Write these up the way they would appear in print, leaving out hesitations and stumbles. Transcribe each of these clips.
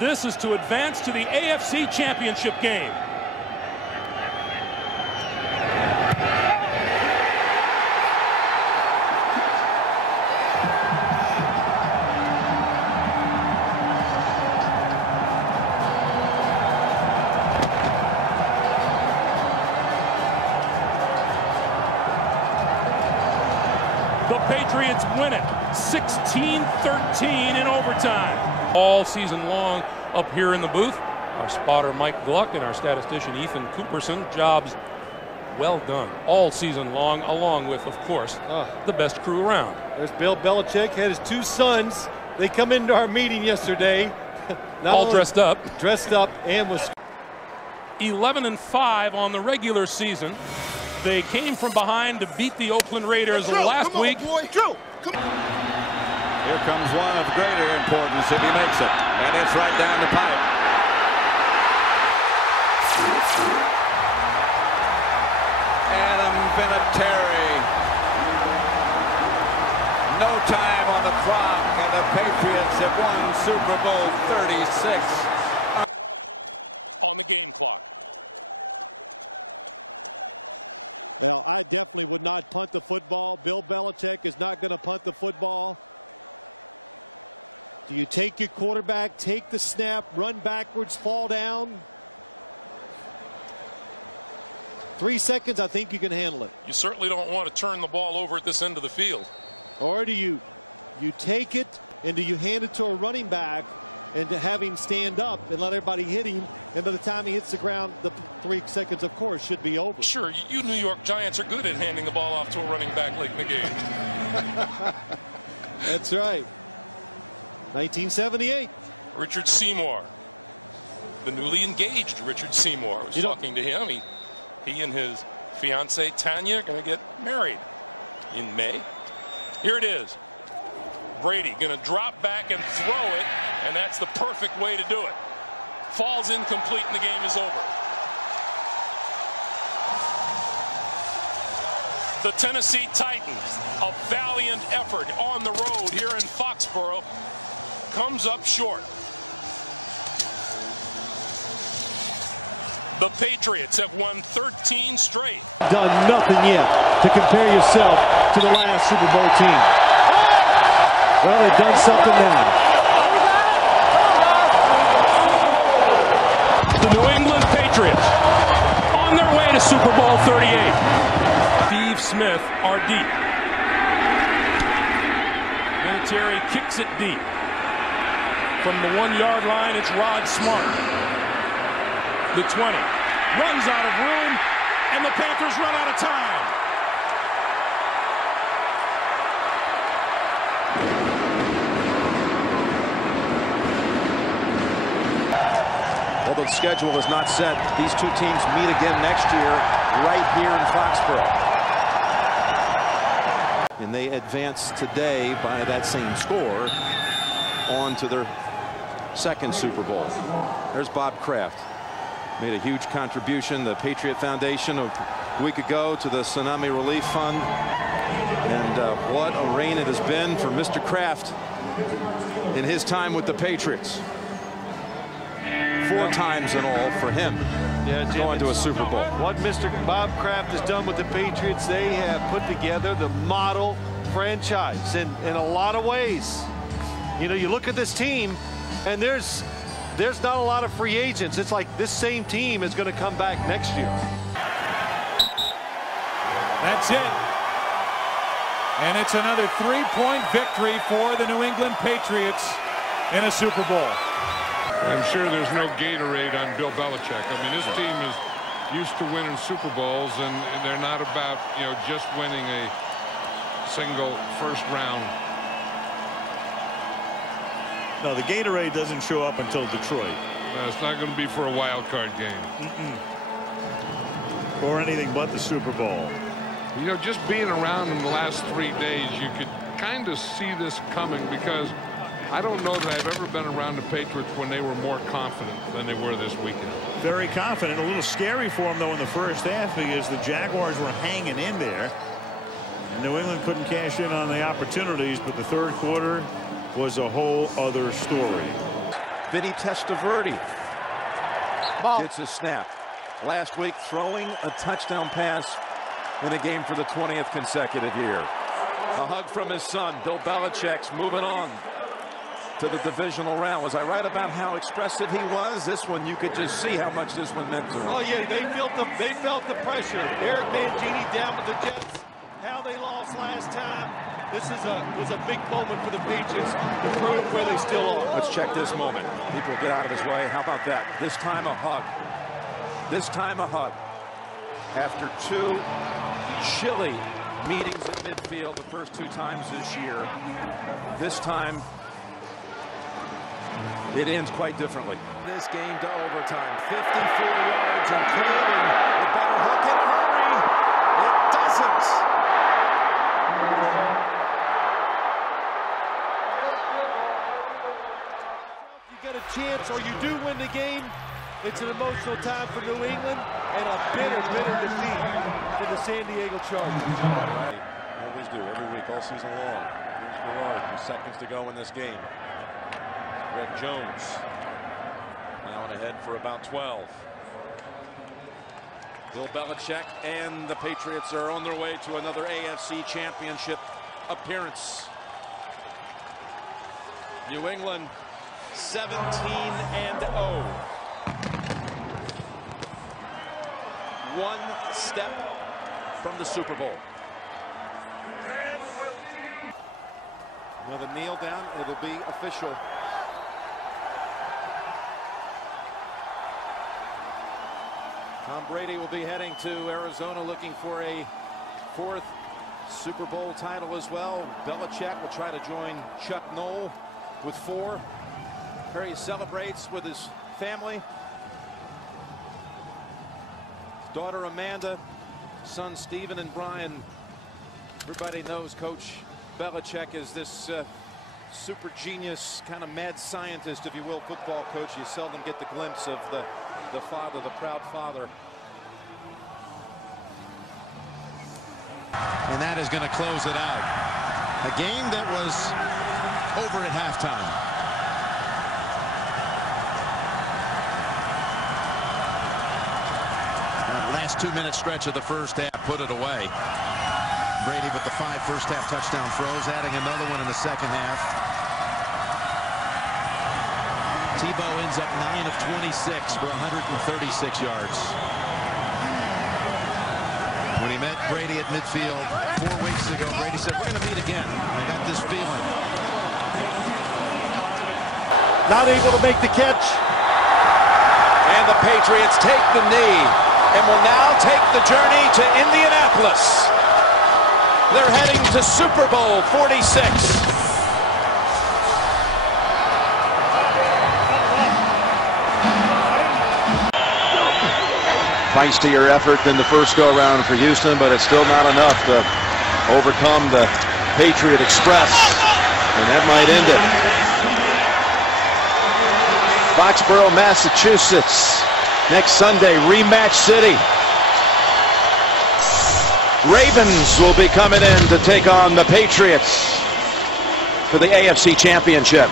This is to advance to the AFC Championship game. The Patriots win it 16-13 in overtime. All season long up here in the booth, our spotter Mike Gluck and our statistician Ethan Cooperson. Jobs well done all season long, along with, of course, the best crew around. There's Bill Belichick, had his two sons. They come into our meeting yesterday. All dressed up. Dressed up and was 11-5 on the regular season. They came from behind to beat the Oakland Raiders last week. Drew, come on. Here comes one of greater importance if he makes it. And it's right down the pipe. Adam Vinatieri. No time on the clock. And the Patriots have won Super Bowl 36. On the game clock. Well, I definitely would not punt the football. Bill Belichick is not going to punt the football. Do you take your quarterback, take the snap, run backwards, fall down? 3 seconds, I think you can handle it. You certainly don't want to turn the ball over at this end of the field. Or do you take it and do you hand it to a running back and to have him stand up and let everybody hit him, and by the time he hits the ground, the 3 seconds, of course, should be over. Sure, you New York Giants are good at handing the ball off to a running back late in the game. That's right. 1978. Richard Seymour, the newly engaged Richard Seymour. I was talking to him. He and his fiancee Tanya are going to get married in May. Here it is. Brady going to drop back and throw it, and that's the perfect way to do it. Falls incomplete and the game is over. The Tennessee Titans, a valiant effort on the road here in Foxborough, comes up short. The Patriots have won 13 straight. Done nothing yet to compare yourself to the last Super Bowl team. Well, they've done something now. The New England Patriots on their way to Super Bowl 38. Steve Smith are deep. Vinatieri kicks it deep. From the 1-yard line, it's Rod Smart. The 20 runs out of room, and the Panthers run out of time. Well, the schedule is not set. These two teams meet again next year right here in Foxborough. And they advance today by that same score on to their second Super Bowl. There's Bob Kraft. Made a huge contribution, the Patriot Foundation, a week ago to the Tsunami Relief Fund. And what a reign it has been for Mr. Kraft in his time with the Patriots. 4 times in all for him, going to a Super Bowl. What Mr. Bob Kraft has done with the Patriots, they have put together the model franchise in a lot of ways. You know, you look at this team, and there's not a lot of free agents. It's like this same team is going to come back next year. That's it. And it's another 3-point victory for the New England Patriots in a Super Bowl. I'm sure there's no Gatorade on Bill Belichick. I mean, this team is used to winning Super Bowls, and they're not about, just winning a single first round. No, the Gatorade doesn't show up until Detroit. No, it's not going to be for a wild card game. Or anything but the Super Bowl. Just being around in the last 3 days, you could kind of see this coming, because I don't know that I've ever been around the Patriots when they were more confident than they were this weekend. Very confident. A little scary for them, though, in the first half, because the Jaguars were hanging in there. And New England couldn't cash in on the opportunities, but the third quarter was a whole other story. Vinny Testaverde gets a snap. Last week, throwing a touchdown pass in a game for the 20th consecutive year. A hug from his son. Bill Belichick's moving on to the divisional round. Was I right about how expressive he was? This one, you could just see how much this one meant to him. Oh yeah, they felt the pressure. Eric Mangini down with the Jets. How they lost last time. This was a big moment for the Patriots to prove where they still are. Let's check this moment. People get out of his way. How about that? This time a hug. This time a hug. After two chilly meetings at midfield the first two times this year, this time it ends quite differently. This game to overtime. 54 yards and clearing. It better hook and hurry. It doesn't. You get a chance or you do win the game, it's an emotional time for New England and a bitter defeat for the San Diego Chargers. Always do, every week, all season long. Here's Gerard, with seconds to go in this game. Greg Jones now ahead for about 12. Bill Belichick and the Patriots are on their way to another AFC Championship appearance. New England 17-0. One step from the Super Bowl. Another kneel down. It'll be official. Tom Brady will be heading to Arizona looking for a fourth Super Bowl title as well. Belichick will try to join Chuck Noll with 4. Harry celebrates with his family. His daughter Amanda, son Stephen and Brian. Everybody knows Coach Belichick is this super genius, kind of mad scientist, if you will, football coach. You seldom get the glimpse of the father, the proud father. And that is going to close it out. A game that was over at halftime. That last 2-minute stretch of the first half put it away. Brady with the 5 first-half touchdown throws, adding another one in the second half. Tebow ends up 9 of 26 for 136 yards. When he met Brady at midfield 4 weeks ago, Brady said, "We're going to meet again. I got this feeling." Not able to make the catch. And the Patriots take the knee and will now take the journey to Indianapolis. They're heading to Super Bowl 46. Feistier effort than the first go-around for Houston, but it's still not enough to overcome the Patriot Express, and that might end it. Foxborough, Massachusetts, next Sunday, rematch city. Ravens will be coming in to take on the Patriots for the AFC Championship.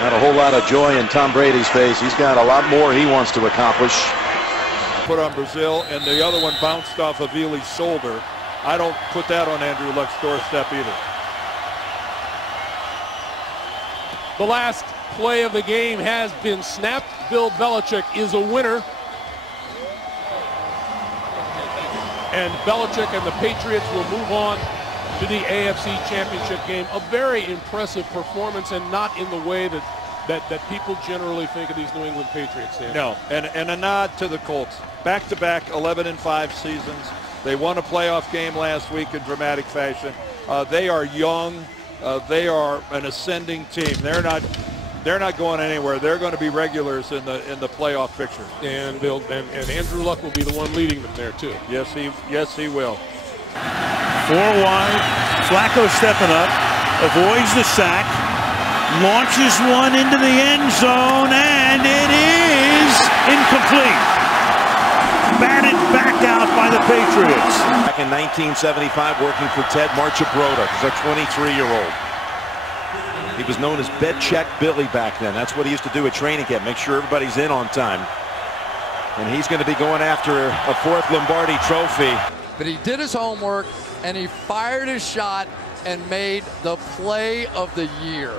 A whole lot of joy in Tom Brady's face. He's got a lot more he wants to accomplish. Put on Brazil, and the other one bounced off of Ely's shoulder. I don't put that on Andrew Luck's doorstep either. The last play of the game has been snapped. Bill Belichick is a winner. And Belichick and the Patriots will move on to the AFC Championship game. A very impressive performance, and not in the way that people generally think of these New England Patriots. No, and a nod to the Colts. Back-to-back 11-5 seasons. They won a playoff game last week in dramatic fashion. They are young. They are an ascending team. They're not going anywhere. They're going to be regulars in the playoff picture. And Bill and Andrew Luck will be the one leading them there too. Yes, he will. 4 wide. Flacco stepping up, avoids the sack, launches one into the end zone, and it is incomplete. Batted back back in 1975 working for Ted Marchibroda. He's a 23-year-old. He was known as Bed Check Billy back then. That's what he used to do at training camp, make sure everybody's in on time. And he's going to be going after a 4th Lombardi trophy. But he did his homework, and he fired his shot and made the play of the year.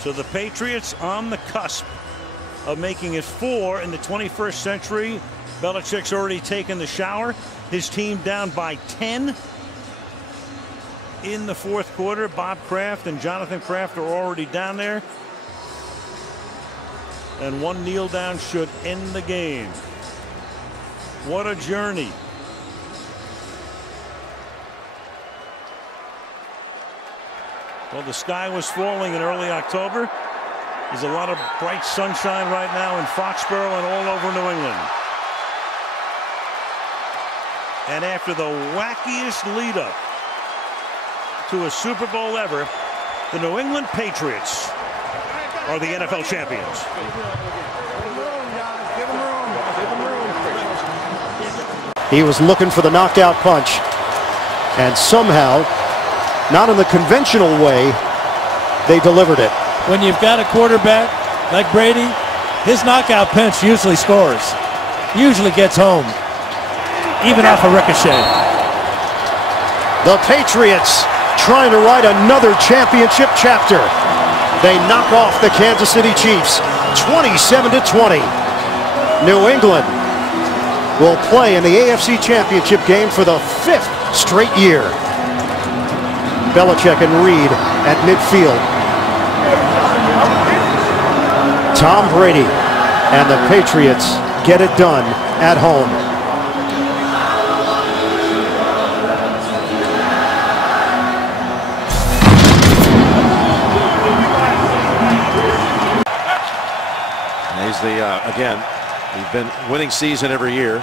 So the Patriots on the cusp of making it 4 in the 21st century. Belichick's already taken the shower. His team down by 10 in the 4th quarter. Bob Kraft and Jonathan Kraft are already down there. And one kneel down should end the game. What a journey. Well, the sky was falling in early October. There's a lot of bright sunshine right now in Foxborough and all over New England. And after the wackiest lead-up to a Super Bowl ever, the New England Patriots are the NFL champions. He was looking for the knockout punch, and somehow, not in the conventional way, they delivered it. When you've got a quarterback like Brady, his knockout punch usually scores, usually gets home, even off a ricochet. The Patriots trying to write another championship chapter. They knock off the Kansas City Chiefs 27-20. New England will play in the AFC Championship game for the 5th straight year. Belichick and Reed at midfield. Tom Brady and the Patriots get it done at home. Again, they've been winning season every year,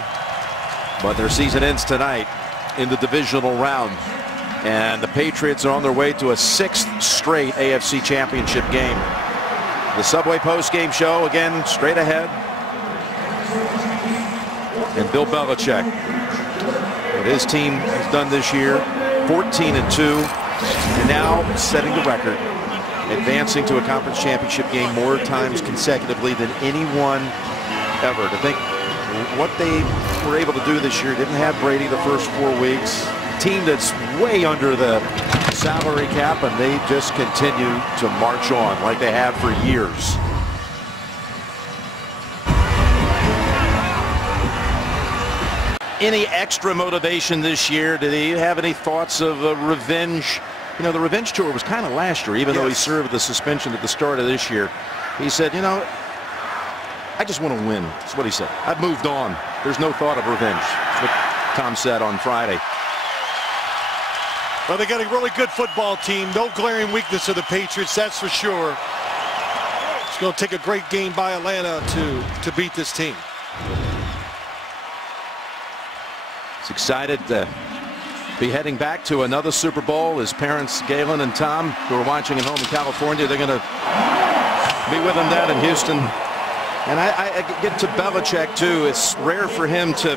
but their season ends tonight in the divisional round. And the Patriots are on their way to a 6th straight AFC Championship game. The Subway post-game show, again, straight ahead. And Bill Belichick, what his team has done this year, 14-2, and now setting the record, advancing to a conference championship game more times consecutively than anyone ever. To think what they were able to do this year, didn't have Brady the first 4 weeks, team that's way under the salary cap, and they just continue to march on like they have for years. Any extra motivation this year? Did he have any thoughts of revenge? You know, the revenge tour was kind of last year, even though he served the suspension at the start of this year. He said, you know, I just want to win. That's what he said. I've moved on. There's no thought of revenge. That's what Tom said on Friday. Well, they got a really good football team. No glaring weakness of the Patriots, that's for sure. It's going to take a great game by Atlanta to beat this team. He's excited to be heading back to another Super Bowl. His parents, Galen and Tom, who are watching at home in California, they're going to be with him down in Houston. And I get to Belichick, too. It's rare for him to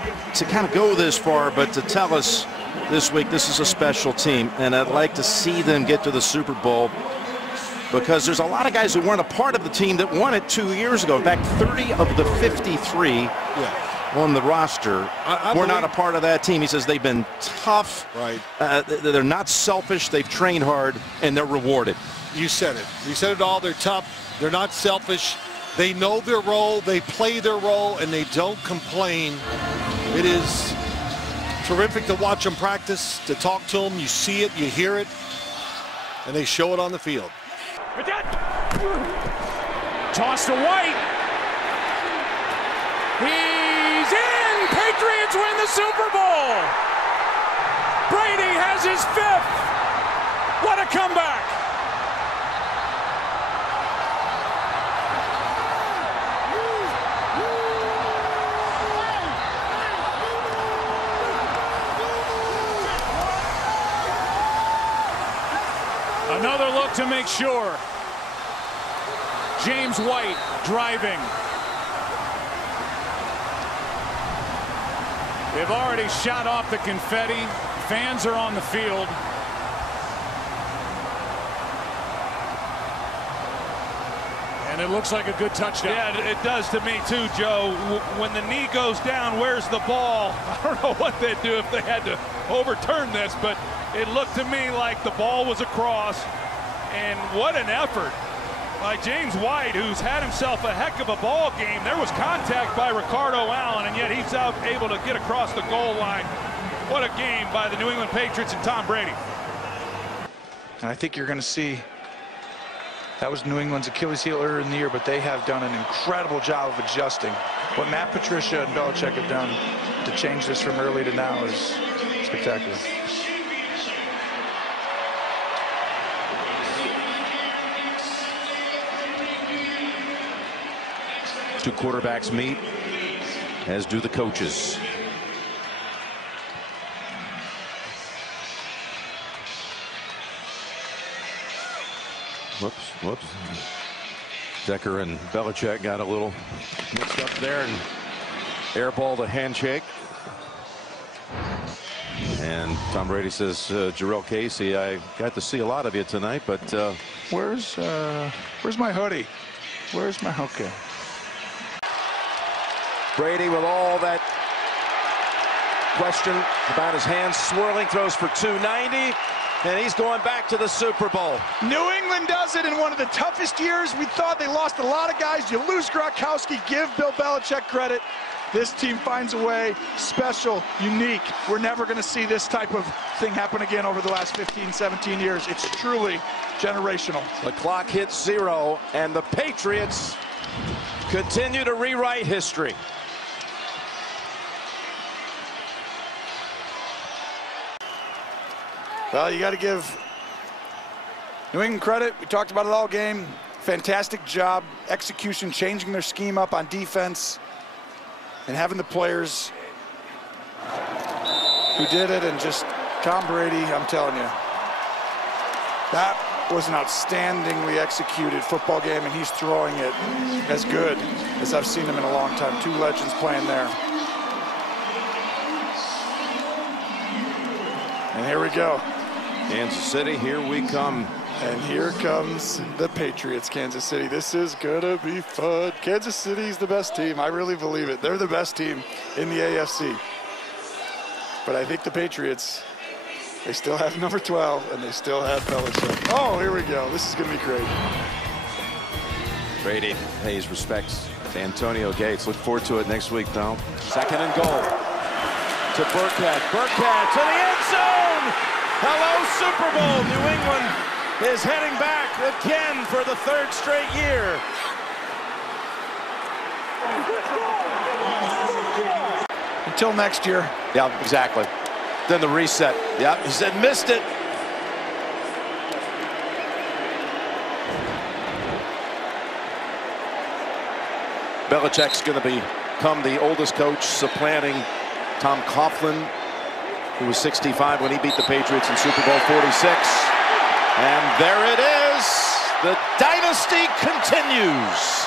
kind of go this far, but to tell us this week this is a special team, and I'd like to see them get to the Super Bowl, because there's a lot of guys who weren't a part of the team that won it 2 years ago. In fact, 30 of the 53 on the roster were not a part of that team. He says they've been tough. Right. They're not selfish. They've trained hard, and they're rewarded. You said it. You said it all. They're tough. They're not selfish. They know their role. They play their role, and they don't complain. It is terrific to watch them practice, to talk to them. You see it, you hear it, and they show it on the field. Toss to White. He's in. Patriots win the Super Bowl. Brady has his 5th. What a comeback. Another look to make sure. James White driving. They've already shot off the confetti. Fans are on the field. And it looks like a good touchdown. Yeah, it does to me too, Joe. When the knee goes down, where's the ball? I don't know what they'd do if they had to overturn this, but it looked to me like the ball was across. And what an effort by James White, who's had himself a heck of a ball game. There was contact by Ricardo Allen, and yet he's able to get across the goal line. What a game by the New England Patriots and Tom Brady. And I think you're going to see that was New England's Achilles heel earlier in the year, but they have done an incredible job of adjusting. What Matt Patricia and Belichick have done to change this from early to now is spectacular. Two quarterbacks meet, as do the coaches. Whoops. Decker and Belichick got a little mixed up there and airball the handshake. And Tom Brady says, Jarrell Casey, I got to see a lot of you tonight, but where's my hoodie? Where's my okay? Brady with all that question about his hands swirling, throws for 290, and he's going back to the Super Bowl. New England does it in one of the toughest years. We thought they lost a lot of guys. You lose Gronkowski, give Bill Belichick credit. This team finds a way, special, unique. We're never going to see this type of thing happen again over the last 15, 17 years. It's truly generational. The clock hits 0, and the Patriots continue to rewrite history. Well, you got to give New England credit. We talked about it all game. Fantastic job, execution, changing their scheme up on defense, and having the players who did it, and just Tom Brady, I'm telling you, that was an outstandingly executed football game, and he's throwing it as good as I've seen him in a long time. Two legends playing there. And here we go. Kansas City, here we come. And here comes the Patriots, Kansas City. This is gonna be fun. Kansas City's the best team. I really believe it. They're the best team in the AFC. But I think the Patriots, they still have number 12, and they still have Belichick. Oh, here we go. This is gonna be great. Brady pays respects to Antonio Gates. Look forward to it next week, Tom. 2nd and goal to Burkhead. Burkhead to the end zone. Hello, Super Bowl. New England is heading back again for the 3rd straight year. Until next year. Yeah, exactly. Then the reset. Yeah, he said missed it. Belichick's going to become the oldest coach, supplanting Tom Coughlin, who was 65 when he beat the Patriots in Super Bowl 46. And there it is. The dynasty continues.